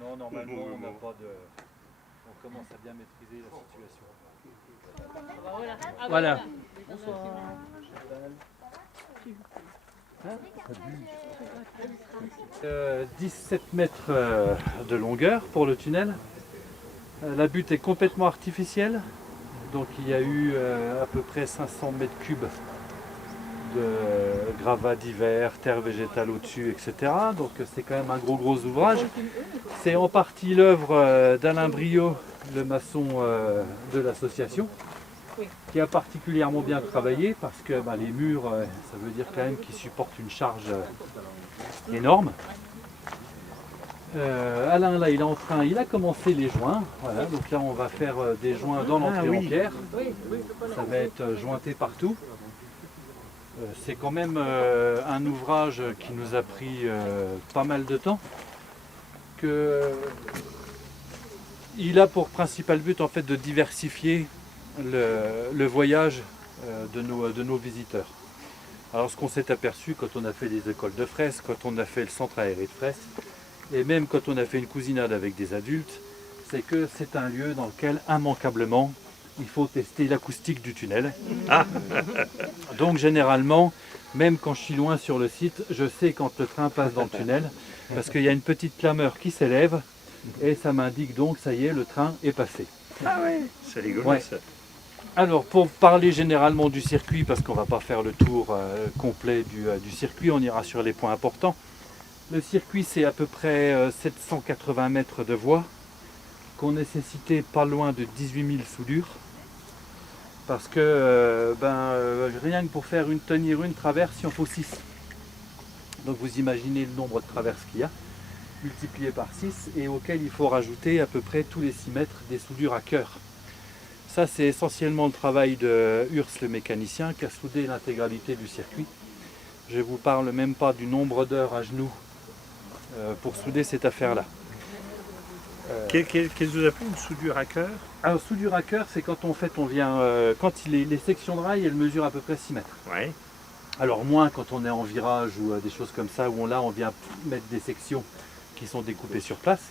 Non, normalement, on n'a pas de... On commence à bien maîtriser la situation. Voilà. 17 mètres de longueur pour le tunnel. La butte est complètement artificielle. Donc il y a eu à peu près 500 mètres cubes de gravats divers, terre végétale au-dessus, etc. Donc c'est quand même un gros ouvrage. C'est en partie l'œuvre d'Alain Briot, le maçon de l'association, qui a particulièrement bien travaillé parce que les murs, ça veut dire quand même qu'ils supportent une charge énorme. Alain là il a commencé les joints, voilà, donc là on va faire des joints dans l'entrée en pierre, ça va être jointé partout. C'est quand même un ouvrage qui nous a pris pas mal de temps, il a pour principal but en fait de diversifier le voyage de nos visiteurs. Alors ce qu'on s'est aperçu quand on a fait des écoles de fresques, quand on a fait le centre aéré de fresques, et même quand on a fait une cousinade avec des adultes, c'est que c'est un lieu dans lequel immanquablement il faut tester l'acoustique du tunnel. Ah. Donc généralement, même quand je suis loin sur le site, je sais quand le train passe dans le tunnel, parce qu'il y a une petite clameur qui s'élève, et ça m'indique donc, ça y est, le train est passé. Ah oui, c'est rigolo ça. Alors pour parler généralement du circuit, parce qu'on ne va pas faire le tour complet du circuit, on ira sur les points importants. Le circuit c'est à peu près 780 mètres de voie, qu'on nécessitait pas loin de 18 000 soudures. Parce que rien que pour tenir une traverse, il en faut 6. Donc vous imaginez le nombre de traverses qu'il y a, multiplié par 6, et auquel il faut rajouter à peu près tous les 6 mètres des soudures à cœur. Ça c'est essentiellement le travail de Urs le mécanicien qui a soudé l'intégralité du circuit. Je ne vous parle même pas du nombre d'heures à genoux pour souder cette affaire-là. Qu'est-ce que vous appelez une soudure à cœur? Alors soudure à cœur, c'est quand on vient, les sections de rail, elles mesurent à peu près 6 mètres. Ouais. Alors moins quand on est en virage ou des choses comme ça, où on vient mettre des sections qui sont découpées sur place.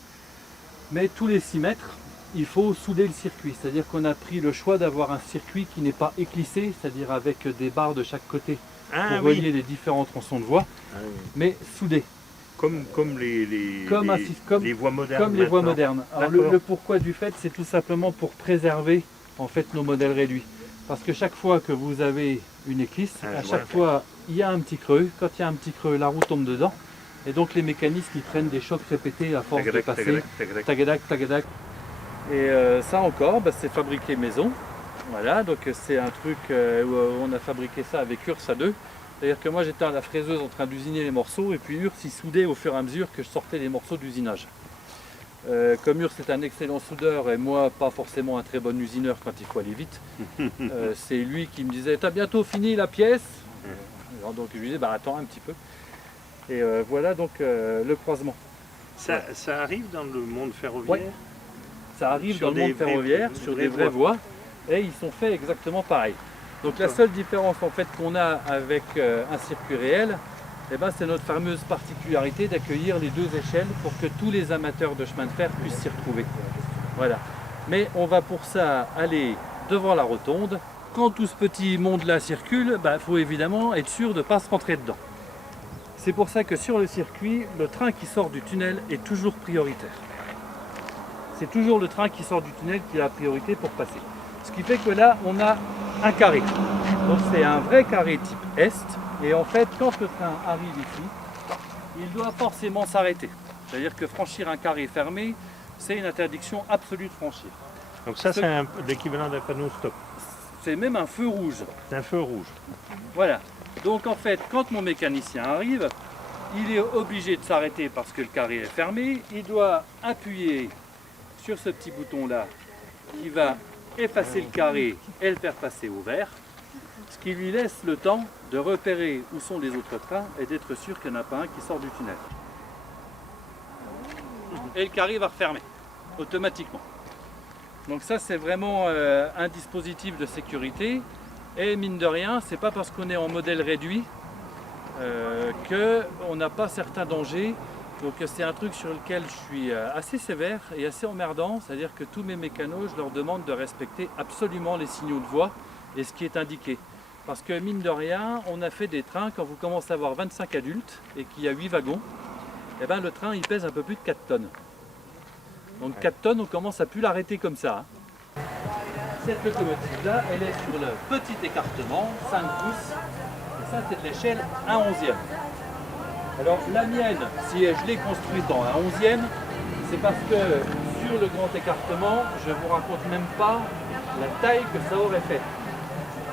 Mais tous les 6 mètres, il faut souder le circuit. C'est-à-dire qu'on a pris le choix d'avoir un circuit qui n'est pas éclissé, c'est-à-dire avec des barres de chaque côté pour relier les différents tronçons de voie, mais soudé. Comme les voies modernes. Comme les voies modernes. Alors le pourquoi du fait, c'est tout simplement pour préserver en fait nos modèles réduits. Parce que chaque fois que vous avez une éclisse, à chaque fois il y a un petit creux. Quand il y a un petit creux, la roue tombe dedans. Et donc les mécanismes ils prennent des chocs répétés à force de passer. Tagadac, tagadac. Et ça encore, c'est fabriqué maison. Voilà, donc c'est un truc où on a fabriqué ça avec Urs à deux. C'est-à-dire que moi j'étais à la fraiseuse en train d'usiner les morceaux et puis Urs il soudait au fur et à mesure que je sortais les morceaux d'usinage. Comme Urs est un excellent soudeur et moi pas forcément un très bon usineur quand il faut aller vite, c'est lui qui me disait t'as bientôt fini la pièce? Alors, donc je lui disais attends un petit peu. Et voilà donc le croisement. Ça arrive dans le monde ferroviaire? Ouais. Ça arrive dans le monde ferroviaire sur des vraies voies et ils sont faits exactement pareil. Donc la seule différence en fait qu'on a avec un circuit réel, c'est notre fameuse particularité d'accueillir les deux échelles pour que tous les amateurs de chemin de fer puissent s'y retrouver. Voilà. Mais on va pour ça aller devant la rotonde. Quand tout ce petit monde-là circule, faut évidemment être sûr de ne pas se rentrer dedans. C'est pour ça que sur le circuit, le train qui sort du tunnel est toujours prioritaire. C'est toujours le train qui sort du tunnel qui a la priorité pour passer. Ce qui fait que là, on a un carré. Donc c'est un vrai carré type Est. Et en fait, quand le train arrive ici, il doit forcément s'arrêter. C'est-à-dire que franchir un carré fermé, c'est une interdiction absolue de franchir. Donc ça, c'est l'équivalent d'un panneau stop. c'est même un feu rouge. C'est un feu rouge. Voilà. Donc en fait, quand mon mécanicien arrive, il est obligé de s'arrêter parce que le carré est fermé. Il doit appuyer sur ce petit bouton-là qui va effacer le carré et le faire passer au vert. Ce qui lui laisse le temps de repérer où sont les autres trains et d'être sûr qu'il n'y en a pas un qui sort du tunnel. Et le carré va refermer automatiquement. Donc ça c'est vraiment un dispositif de sécurité. Et mine de rien, c'est pas parce qu'on est en modèle réduit qu'on n'a pas certains dangers. Donc c'est un truc sur lequel je suis assez sévère et assez emmerdant. C'est-à-dire que tous mes mécanos, je leur demande de respecter absolument les signaux de voie et ce qui est indiqué. Parce que mine de rien, on a fait des trains, quand vous commencez à avoir 25 adultes et qu'il y a 8 wagons, eh ben, le train il pèse un peu plus de 4 tonnes. Donc 4 tonnes, on commence à plus l'arrêter comme ça. Cette locomotive-là, elle est sur le petit écartement, 5 pouces, et ça c'est de l'échelle 1/11e. Alors la mienne, si je l'ai construite en 1/11e, c'est parce que sur le grand écartement, je ne vous raconte même pas la taille que ça aurait fait.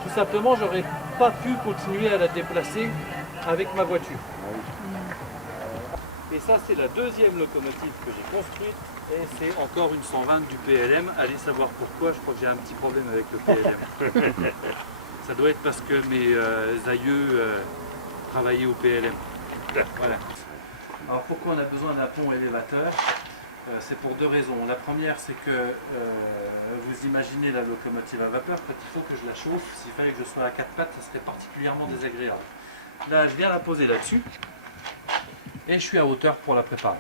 Tout simplement, j'aurais pas pu continuer à la déplacer avec ma voiture. Et ça, c'est la deuxième locomotive que j'ai construite. Et c'est encore une 120 du PLM. Allez savoir pourquoi, je crois que j'ai un petit problème avec le PLM. Ça doit être parce que mes aïeux travaillaient au PLM. Voilà. Alors pourquoi on a besoin d'un pont élévateur? C'est pour deux raisons. La première, c'est que vous imaginez la locomotive à vapeur, quand il faut que je la chauffe, s'il fallait que je sois à quatre pattes, ça serait particulièrement désagréable. Là, je viens la poser là-dessus et je suis à hauteur pour la préparer.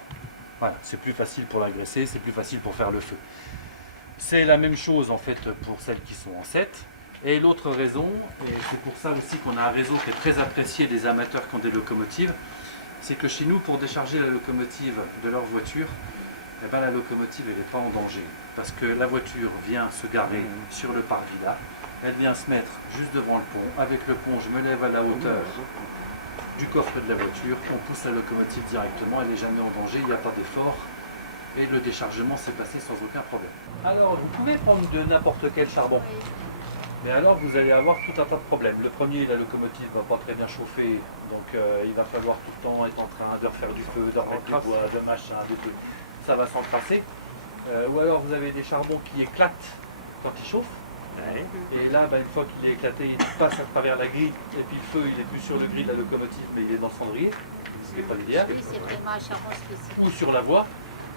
Voilà, c'est plus facile pour la graisser, c'est plus facile pour faire le feu. C'est la même chose en fait pour celles qui sont en 7. Et l'autre raison, et c'est pour ça aussi qu'on a un réseau qui est très apprécié des amateurs qui ont des locomotives, c'est que chez nous, pour décharger la locomotive de leur voiture, eh ben, la locomotive elle n'est pas en danger. Parce que la voiture vient se garer sur le parvis là, elle vient se mettre juste devant le pont. Avec le pont, je me lève à la hauteur du coffre de la voiture, on pousse la locomotive directement, elle n'est jamais en danger, il n'y a pas d'effort. Et le déchargement s'est passé sans aucun problème. Alors, vous pouvez prendre de n'importe quel charbon. Mais alors, vous allez avoir tout un tas de problèmes. Le premier, la locomotive ne va pas très bien chauffer, donc il va falloir tout le temps être en train de refaire du feu, de remettre du bois, de machin, de tout. Ça va s'encrasser. Ou alors vous avez des charbons qui éclatent quand ils chauffent. Et là, une fois qu'il est éclaté, il passe à travers la grille, et puis le feu, il n'est plus sur le grill de la locomotive, mais il est dans le cendrier, ce qui n'est pas l'idéal. Oui, c'est vraiment un charbon spécifique. Ou sur la voie.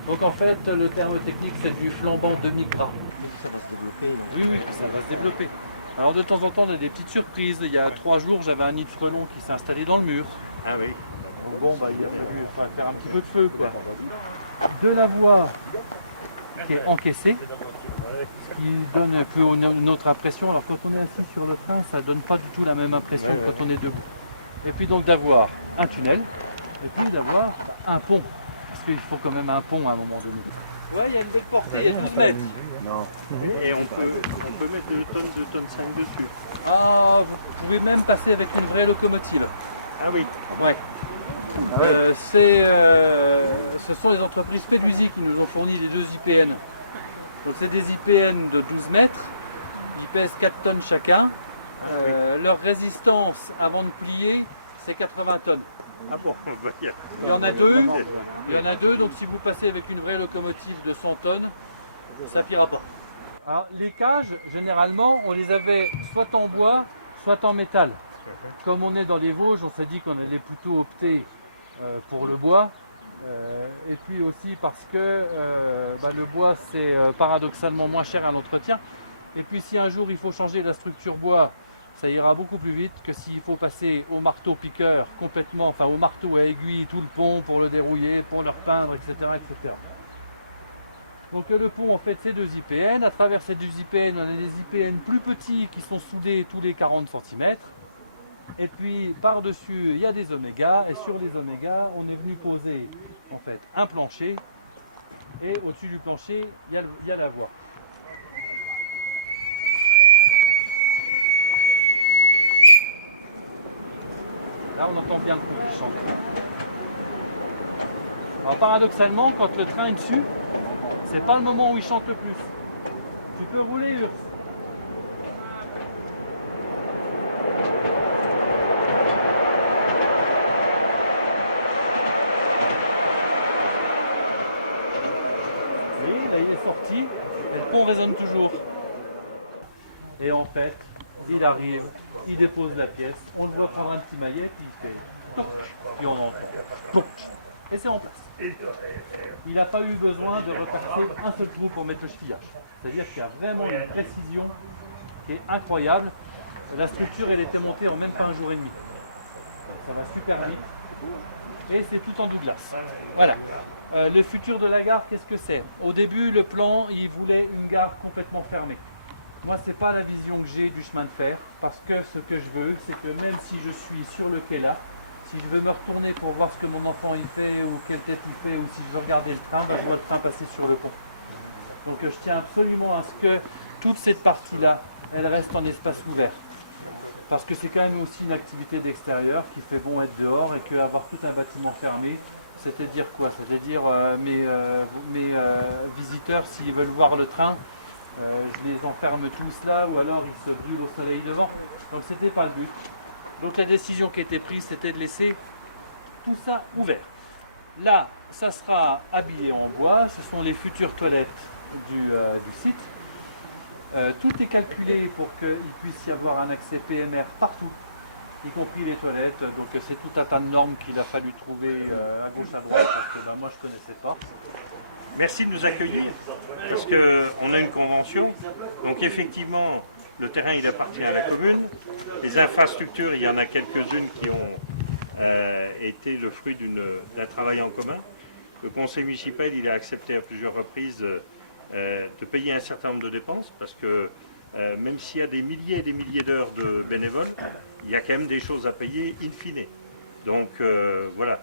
Donc en fait, le terme technique, c'est du flambant demi-gras. Oui, oui, ça va se développer. Alors de temps en temps, on a des petites surprises. Il y a 3 jours, j'avais un nid de frelons qui s'est installé dans le mur. Ah oui. Donc bon, il a fallu faire un petit peu de feu, quoi. De la voie qui est encaissée, ce qui donne un peu une autre impression. Alors quand on est assis sur le train, ça ne donne pas du tout la même impression que quand on est debout. Et puis donc d'avoir un tunnel, et puis d'avoir un pont. Parce qu'il faut quand même un pont à un moment donné. Oui, il y a une belle portée, il y a 12 mètres. Non. Et on peut mettre 2 tonnes 5 dessus. Ah, vous pouvez même passer avec une vraie locomotive. Ah oui. Ouais. Ce sont les entreprises Pédusie qui nous ont fourni les 2 IPN. Donc c'est des IPN de 12 mètres, ils pèsent 4 tonnes chacun. Leur résistance avant de plier, c'est 80 tonnes. Ah bon. Il y en a deux, donc si vous passez avec une vraie locomotive de 100 tonnes, ça ne pliera pas. Alors, les cages, généralement, on les avait soit en bois, soit en métal. Comme on est dans les Vosges, on s'est dit qu'on allait plutôt opter pour le bois. Et puis aussi parce que le bois, c'est paradoxalement moins cher à l'entretien. Et puis si un jour il faut changer la structure bois, ça ira beaucoup plus vite que s'il faut passer au marteau piqueur complètement, enfin au marteau à aiguille, tout le pont pour le dérouiller, pour le repeindre, etc., etc. Donc le pont, en fait, c'est 2 IPN. À travers ces 2 IPN, on a des IPN plus petits qui sont soudés tous les 40 cm. Et puis par-dessus, il y a des omégas. Et sur les omégas, on est venu poser en fait un plancher. Et au-dessus du plancher, il y a la voie. Là, on entend bien le pont qui chante. Alors paradoxalement, quand le train est dessus, c'est pas le moment où il chante le plus. Tu peux rouler, Urs. Le pont résonne toujours. Et en fait, il arrive, il dépose la pièce, on le voit prendre un petit maillet, puis il fait toc, puis on entend toc, et c'est en place. Il n'a pas eu besoin de repasser un seul trou pour mettre le chevillage. C'est-à-dire qu'il y a vraiment une précision qui est incroyable. La structure, elle était montée en même pas un jour et demi. Ça va super vite. Et c'est tout en Douglas. Voilà. Le futur de la gare, qu'est-ce que c'est? Au début, le plan, il voulait une gare complètement fermée. Moi, ce n'est pas la vision que j'ai du chemin de fer, parce que ce que je veux, c'est que même si je suis sur le quai là, si je veux me retourner pour voir ce que mon enfant il fait, ou quelle tête il fait, ou si je veux regarder le train, ben, je vois le train passer sur le pont. Donc je tiens absolument à ce que toute cette partie-là, elle reste en espace ouvert. Parce que c'est quand même aussi une activité d'extérieur qui fait bon être dehors et qu'avoir tout un bâtiment fermé, c'est-à-dire quoi? C'est-à-dire mes visiteurs, s'ils veulent voir le train, je les enferme tous là ou alors ils se brûlent au soleil devant. Donc c'était pas le but. Donc la décision qui a été prise, c'était de laisser tout ça ouvert. Là, ça sera habillé en bois, ce sont les futures toilettes du site. Tout est calculé pour qu'il puisse y avoir un accès PMR partout, y compris les toilettes. Donc c'est tout un tas de normes qu'il a fallu trouver à gauche à droite parce que ben, moi je ne connaissais pas. Merci de nous accueillir parce qu'on a une convention. Donc effectivement, le terrain il appartient à la commune. Les infrastructures, il y en a quelques-unes qui ont été le fruit d'un travail en commun. Le conseil municipal il a accepté à plusieurs reprises de payer un certain nombre de dépenses parce que même s'il y a des milliers et des milliers d'heures de bénévoles, il y a quand même des choses à payer in fine. Donc voilà,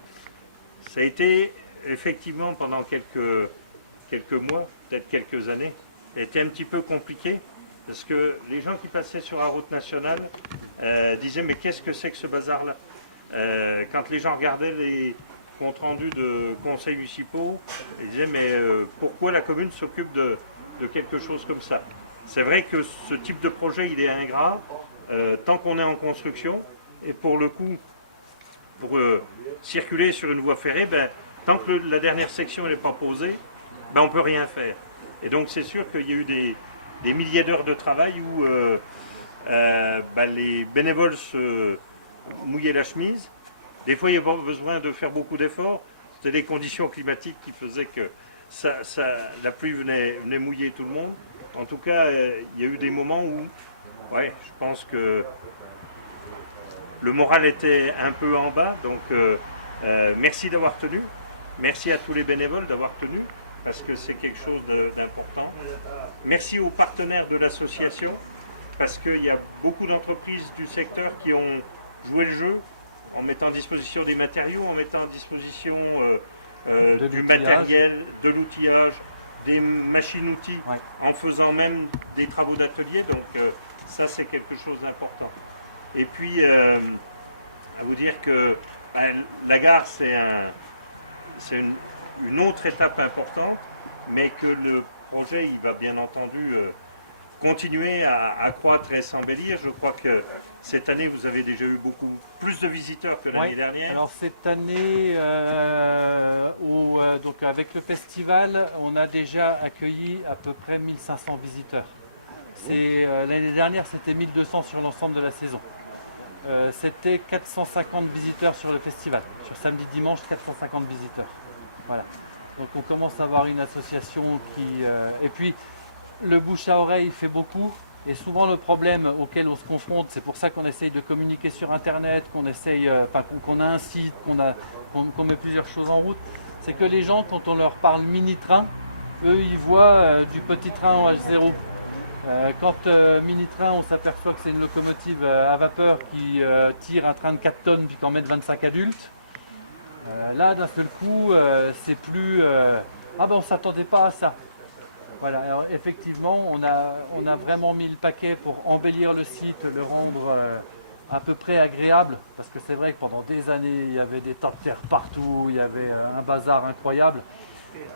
ça a été effectivement pendant quelques mois, peut-être quelques années, ça a été un petit peu compliqué parce que les gens qui passaient sur la route nationale disaient mais qu'est-ce que c'est que ce bazar-là? Quand les gens regardaient les compte rendu de conseils municipaux, ils disaient mais pourquoi la commune s'occupe de quelque chose comme ça? C'est vrai que ce type de projet il est ingrat tant qu'on est en construction et pour le coup pour circuler sur une voie ferrée, ben, tant que la dernière section n'est pas posée, ben, on ne peut rien faire. Et donc c'est sûr qu'il y a eu des milliers d'heures de travail où ben, les bénévoles se mouillaient la chemise. Des fois, il y avait besoin de faire beaucoup d'efforts. C'était les conditions climatiques qui faisaient que la pluie venait mouiller tout le monde. En tout cas, il y a eu des moments où, ouais, je pense que le moral était un peu en bas. Donc, merci d'avoir tenu. Merci à tous les bénévoles d'avoir tenu, parce que c'est quelque chose d'important. Merci aux partenaires de l'association, parce qu'il y a beaucoup d'entreprises du secteur qui ont joué le jeu, en mettant à disposition des matériaux, en mettant à disposition du matériel, de l'outillage, des machines-outils, ouais. En faisant même des travaux d'atelier. Donc ça, c'est quelque chose d'important. Et puis, à vous dire que ben, la gare, c'est une autre étape importante, mais que le projet, il va bien entendu continuer à croître et s'embellir. Je crois que cette année, vous avez déjà eu beaucoup plus de visiteurs que l'année dernière. Alors cette année, donc avec le festival, on a déjà accueilli à peu près 1500 visiteurs. L'année dernière, c'était 1200 sur l'ensemble de la saison. C'était 450 visiteurs sur le festival. Sur samedi, dimanche, 450 visiteurs. Voilà. Donc on commence à avoir une association qui... et puis, le bouche à oreille fait beaucoup. Et souvent le problème auquel on se confronte, c'est pour ça qu'on essaye de communiquer sur Internet, qu'on a un site, qu'on met plusieurs choses en route, c'est que les gens, quand on leur parle mini-train, eux, ils voient du petit train en H0. Quand mini-train, on s'aperçoit que c'est une locomotive à vapeur qui tire un train de 4 tonnes puis qu'en met 25 adultes, là, d'un seul coup, c'est plus... ah ben, on ne s'attendait pas à ça. Voilà, alors effectivement, on a vraiment mis le paquet pour embellir le site, le rendre à peu près agréable, parce que c'est vrai que pendant des années, il y avait des tas de terre partout, il y avait un bazar incroyable.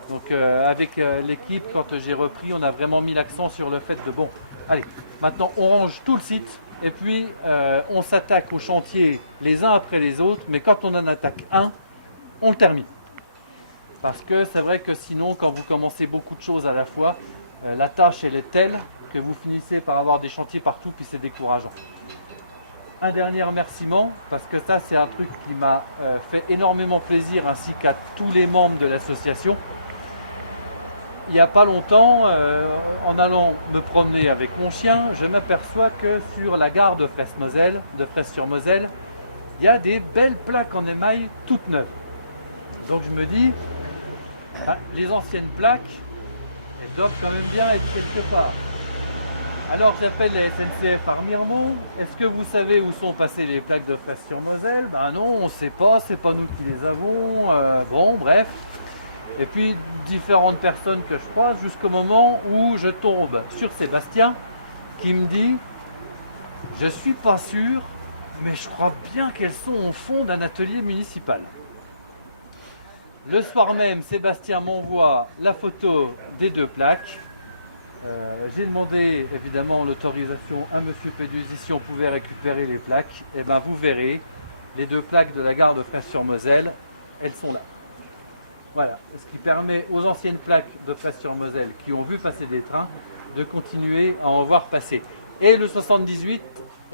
Donc avec l'équipe, quand j'ai repris, on a vraiment mis l'accent sur le fait de, bon, allez, maintenant on range tout le site, et puis on s'attaque aux chantiers les uns après les autres, mais quand on en attaque un, on le termine. Parce que c'est vrai que sinon, quand vous commencez beaucoup de choses à la fois, la tâche elle est telle que vous finissez par avoir des chantiers partout, puis c'est décourageant. Un dernier remerciement, parce que ça c'est un truc qui m'a fait énormément plaisir, ainsi qu'à tous les membres de l'association. Il n'y a pas longtemps, en allant me promener avec mon chien, je m'aperçois que sur la gare de Fraisse-sur-Moselle, il y a des belles plaques en émail toutes neuves. Donc je me dis, les anciennes plaques, elles doivent quand même bien être quelque part. Alors j'appelle la SNCF à Remiremont. Est-ce que vous savez où sont passées les plaques de Fraisse-sur-Moselle? Ben non, on ne sait pas, c'est pas nous qui les avons. Bon, bref. Et puis différentes personnes que je croise jusqu'au moment où je tombe sur Sébastien qui me dit « Je suis pas sûr, mais je crois bien qu'elles sont au fond d'un atelier municipal. » Le soir même, Sébastien m'envoie la photo des deux plaques. J'ai demandé évidemment l'autorisation à Monsieur Péduzzi si on pouvait récupérer les plaques. Et bien vous verrez, les deux plaques de la gare de Fraisse-sur-Moselle, elles sont là. Voilà, ce qui permet aux anciennes plaques de Fraisse-sur-Moselle qui ont vu passer des trains de continuer à en voir passer. Et le 78,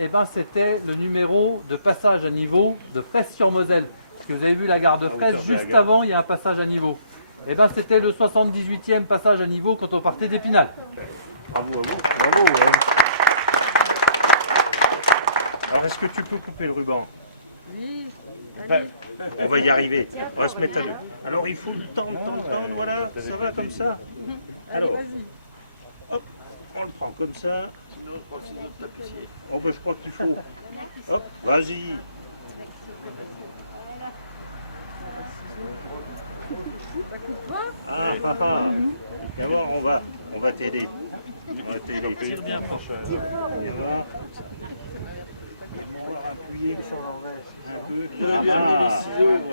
eh ben, c'était le numéro de passage à niveau de Fraisse-sur-Moselle. Parce que vous avez vu la gare de Fraisse, juste avant il y a un passage à niveau. Eh ben, c'était le 78e passage à niveau quand on partait d'Épinal. Bravo à vous. Bravo, ouais. Alors, est-ce que tu peux couper le ruban? Oui. Ben, on va y arriver. On va se mettre à deux. Alors, il faut le temps, voilà. Ça va comme ça. Alors, hop, on le prend comme ça. Oh, ben, je crois qu'il faut. Hop, vas-y. D'abord, on va t'aider. On va t'aider. Tire bien, franchement. Appuyer sur l'envers.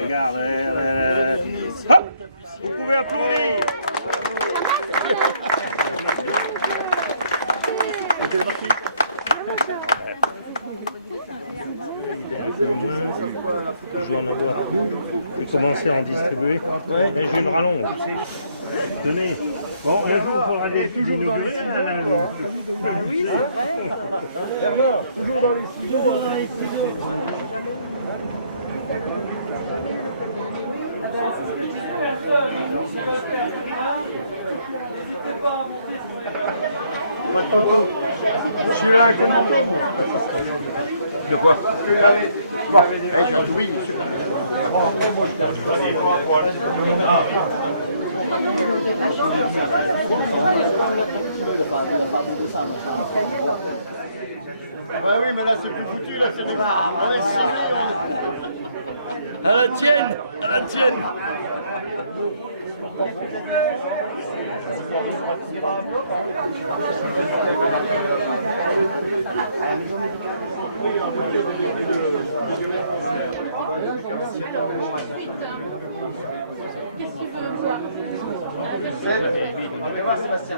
Regarde, hop, vous pouvez appuyer. C'est parti. Vous commencez à en distribuer. Et j'ai le rallonge. Tenez. Bon, un jour, il faudra l'inaugurer. Toujours dans les studios. De quoi? Bah oui, mais là c'est plus foutu, là c'est des... On est ciblé, À la tienne! À la tienne! Qu'est-ce que tu veux voir? On va voir Sébastien.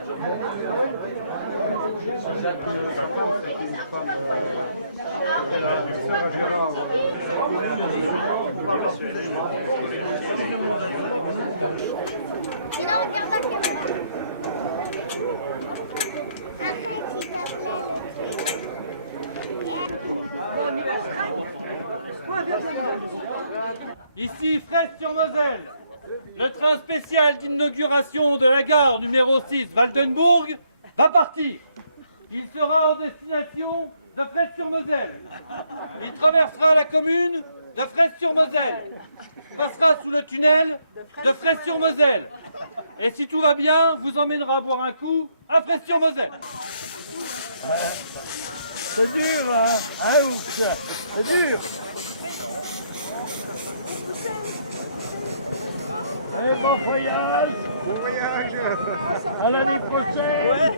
Ici Fraisse-sur-Moselle, le train spécial d'inauguration de la gare numéro 6 Waldenbourg va partir. Il sera en destination de Fraisse-sur-Moselle. Il traversera la commune de Fraisse-sur-Moselle, passera sous le tunnel de Fraisse-sur-Moselle. Et si tout va bien, vous emmènera boire un coup à Fraisse-sur-Moselle. C'est dur, hein, ours. C'est dur. Et bon voyage. Bon voyage. À l'année prochaine.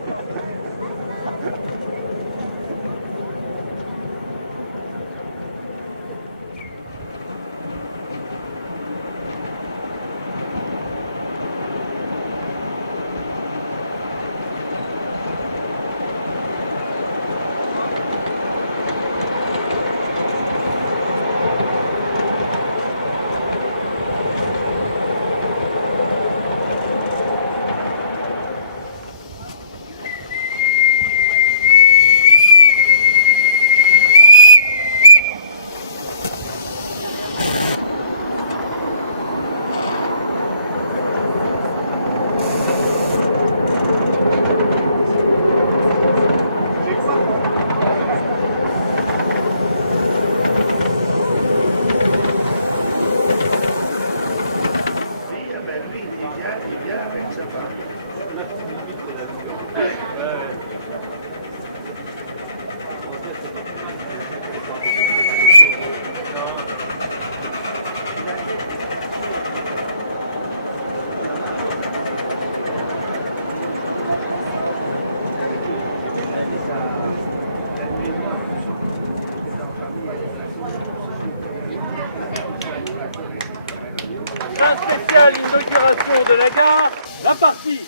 de la gare, la partie.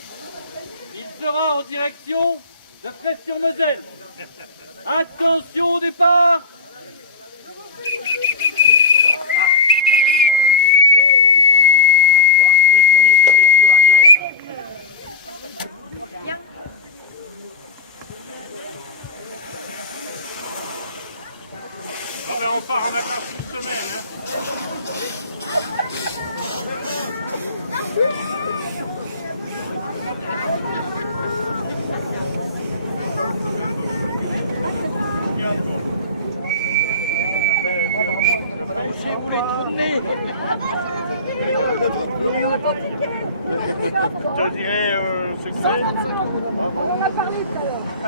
Il sera en direction de Pression-Moselle. Attention au départ. On part en vacances une semaine. Je dirais ce que c'est. On en a parlé tout à l'heure.